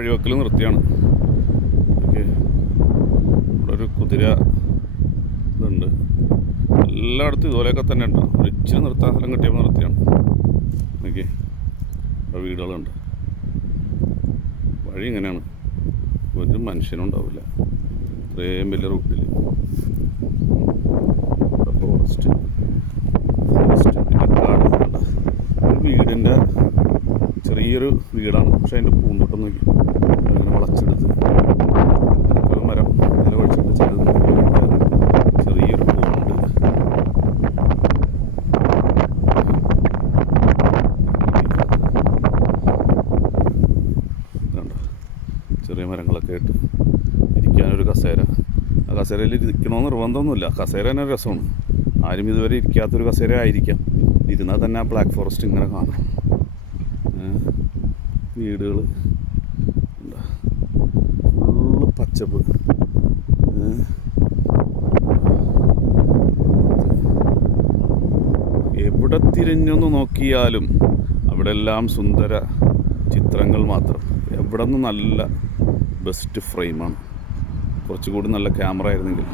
വഴിവെക്കൽ നിർത്തിയാണ്. ഓക്കെ, ഇവിടെ ഒരു കുതിര ഇതുണ്ട്. എല്ലായിടത്തും ഇതുപോലെയൊക്കെ തന്നെ ഉണ്ട്. ഒരു ഇച്ചിരി നിർത്താൻ സ്ഥലം കിട്ടിയപ്പോൾ നിർത്തിയാണ്. ഓക്കെ, ഇവിടെ വീടുകളുണ്ട്. വഴി ഇങ്ങനെയാണ്, ഒരു മനുഷ്യനും ഉണ്ടാവില്ല ഇത്രയും വലിയ റൂട്ടിൽ. ഫോറസ്റ്റ് പിന്നെ കാട്. ഒരു വീടിൻ്റെ ചെറിയൊരു വീടാണ്, പക്ഷെ അതിൻ്റെ പൂന്തോട്ടം നോക്കി അങ്ങനെ വളച്ചെടുത്ത് ഒരു മരം ഇല ഒഴിച്ചിട്ട് ചെറിയൊരു പൂവുണ്ട്. ഇതുണ്ട്, ചെറിയ മരങ്ങളൊക്കെ ആയിട്ട് ഇരിക്കാനൊരു കസേര. ആ കസേരയിൽ ഇരിക്കണമെന്ന് നിർബന്ധമൊന്നുമില്ല, കസേര തന്നെ ഒരു രസമാണ്. ആരും ഇതുവരെ ഇരിക്കാത്തൊരു കസേര ആയിരിക്കാം. ഇരുന്നാൽ തന്നെ ആ ബ്ലാക്ക് ഫോറസ്റ്റ് ഇങ്ങനെ കാണാം. വീടുകൾ ഫുള്ള് പച്ചപ്പ്. എവിടെ തിരിഞ്ഞൊന്ന് നോക്കിയാലും അവിടെ എല്ലാം സുന്ദര ചിത്രങ്ങൾ മാത്രം. എവിടെ നിന്ന് നല്ല ബെസ്റ്റ് ഫ്രെയിമാണ്. കുറച്ചുകൂടി നല്ല ക്യാമറ ആയിരുന്നെങ്കിൽ